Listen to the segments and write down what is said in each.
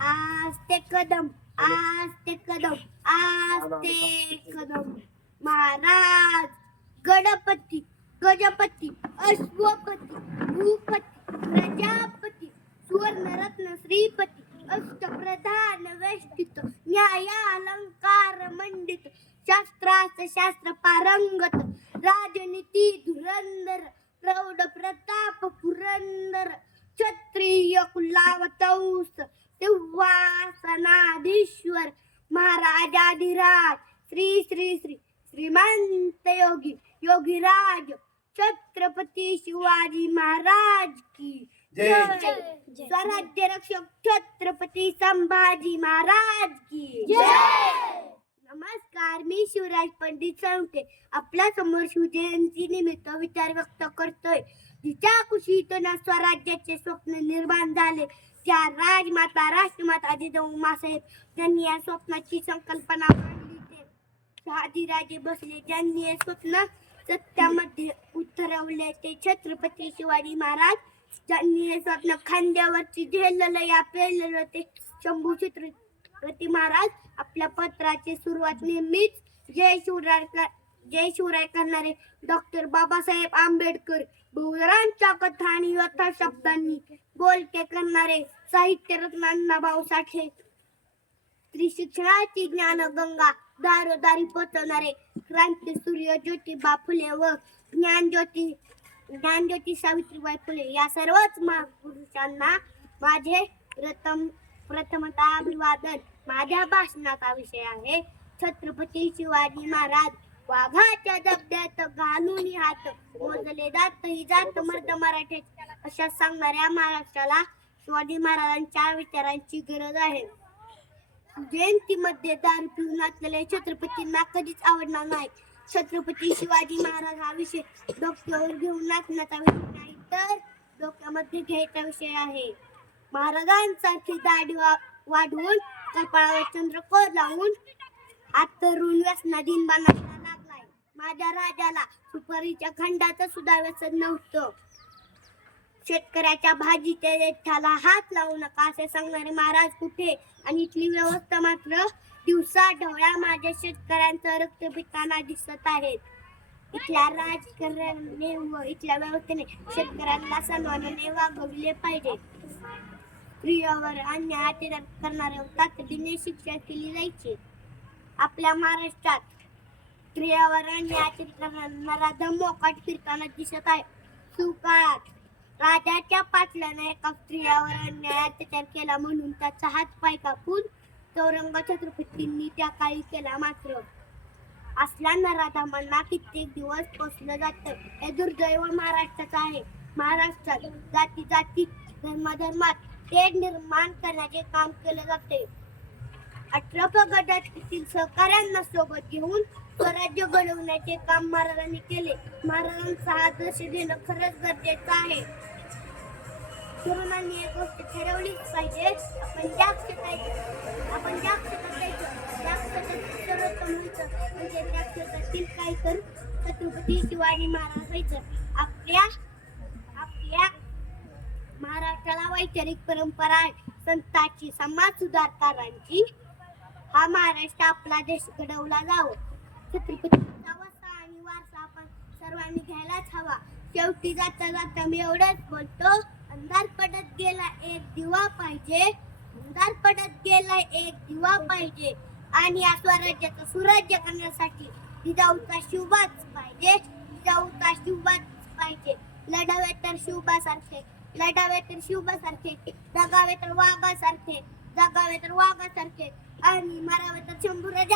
आस्ते कदम आज ते कदम आस्ते कदम महाराज गणपती गजपती अश्वपती भूपती प्रजापती सुवर्णरत्न श्रीपती अष्टप्रधान वेष्टित न्यायालंकार मंडित शास्त्रार्थ शास्त्र पारंगत राजनीती धुरंधर प्रौढ प्रताप पुरंदर क्षत्रिय कुलावतौस सिंहासनाधीश्वर महाराजाधिराज श्री श्री श्री श्रीमंत योगी योगीराज छत्रपती शिवाजी महाराज की जय. जय स्वराज्य रक्षक छत्रपती संभाजी महाराज की नमस्कार मी शिवराज पंडित सावंते आपल्यासमोर शिवजयंती निमित्त विचार व्यक्त करतोय. जिच्या कुशीतून स्वराज्याचे स्वप्न निर्माण झाले. त्या राजमाता राष्ट्रमाता जिजाऊ मासाहेब त्यांनी या स्वप्नाची संकल्पना मांडली ते शहाजीराजे बसले ज्यांनी हे स्वप्न सत्यामध्ये उतरवले ते छत्रपती शिवाजी महाराज ज्यांनी हे स्वप्न खांद्यावरची झेललं या पेरलेलं ते शंभू छत्रपती महाराज. आपल्या पत्राची सुरुवात नेहमीच जय शिवराय जय शिवराय करणारे डॉक्टर बाबासाहेब आंबेडकर. बहुरांच्या कथा आणि यथाशब्दांनी बोलके करणारे साहित्य रत्न भाऊ साठे. स्त्री शिक्षणाची ज्ञान गंगा दारोदारी पोचवणारे क्रांती सूर्य ज्योतिबा फुले व ज्ञानज्योती ज्ञानज्योती सावित्रीबाई फुले या सर्वच महापुरुषांना माझे प्रथम प्रथमता अभिवादन. माझ्या भाषणाचा विषय आहे छत्रपती शिवाजी महाराज. वाघाच्या दबद्या घालून हात मोजले जात. ही जात मर्द मराठे. अशा सांगणाऱ्या महाराष्ट्राला शिवाजी महाराजांच्या विचारांची गरज आहे. जयंतीमध्ये दारू पिऊन असलेले छत्रपतींना कधीच आवडणार नाही. छत्रपती शिवाजी महाराज हा विषय डोक्यावर घेऊन नाचण्याचा विषय नाही तर डोक्यामध्ये घ्यायचा विषय आहे. महाराजांसारखी दाढी वा- वाढवून कपाळावर चंद्रकोर लावून ऋण व्यसना दिन बनायला माझ्या राजाला सुपारीच्या खंडाचं सुद्धा व्यसन नव्हतं. शेतकऱ्याच्या भाजीच्या देठाला हात लावू नका असे सांगणारे महाराज कुठे? आणि इथली व्यवस्था मात्र दिवसा ढवळ्या माझ्या शेतकऱ्यांचं रक्त पिताना दिसत आहेत. इथल्या राजकारणाने व इथल्या व्यवस्थेने शेतकऱ्यांना सन्मानाने वागवले पाहिजे. स्त्रियावर अन्याय अत्याचार करणाऱ्या तातडीने शिक्षा केली जायची. आपल्या महाराष्ट्रात स्त्रियावर अन्याय अत्याचार करणारा मोकाट फिरताना दिसत आहे. सुकाळात राजाच्या पाटलाने एका स्त्रियावर अन्याय अत्याचार केला म्हणून त्याचा हात पाय कापून चौरंग छत्रपतींनी त्या काळी केला मात्र. असल्या नराधामांना कित्येक दिवस पोचलं जातं. हे दुर्दैव महाराष्ट्राचं आहे. महाराष्ट्रात जाती जाती धर्माधर्मात ते निर्माण करण्याचे काम केले जाते. अठरा गटातील सहकाऱ्यांना सोबत घेऊन स्वराज्य घडवण्याचे काम महाराजांनी केले. महाराजांचा आदर्श देणं खरंच गरजेचं आहे. तरुणांनी एक गोष्ट ठरवलीच पाहिजे. आपण ज्या क्षेत्रात आपण ज्या क्षेत्रात जायचं त्या क्षेत्रात सर्वोत्तम व्हायचं. म्हणजे त्या क्षेत्रातील काही तर छत्रपती शिवाजी महाराज व्हायचं. आपल्या आपल्या महाराष्ट्राला वैचारिक परंपरा संतांची समाज सुधारकारांची हा महाराष्ट्र आपला देश घडवला जावं. छत्रपतीचा वसा आणि वारसा आपण सर्वांनी घ्यायलाच हवा. शेवटी जाता जाता मी एवढंच बोलतो अंधार पडत गेला एक दिवा पाहिजे अंधार पडत गेला एक दिवा पाहिजे. आणि या स्वराज्याचं सुराज्य करण्यासाठी जिजाऊचा शिवबाच पाहिजे जिजाऊचा शिवबाच पाहिजे. लढावे तर शिवबासारखे लढावे तर शिवबासारखे जगावे तर वाघासारखे जगावे तर वाघासारखे. आणि मारावे तर शंभूराजांसारखे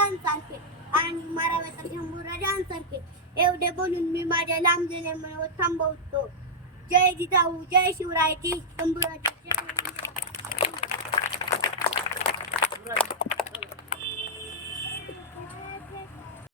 शंभूराजांसारखे एवढे बोलून मी माझ्या लांब थांबवतो. जय जिजाऊ जय शिवराय जय शंभूराजे जय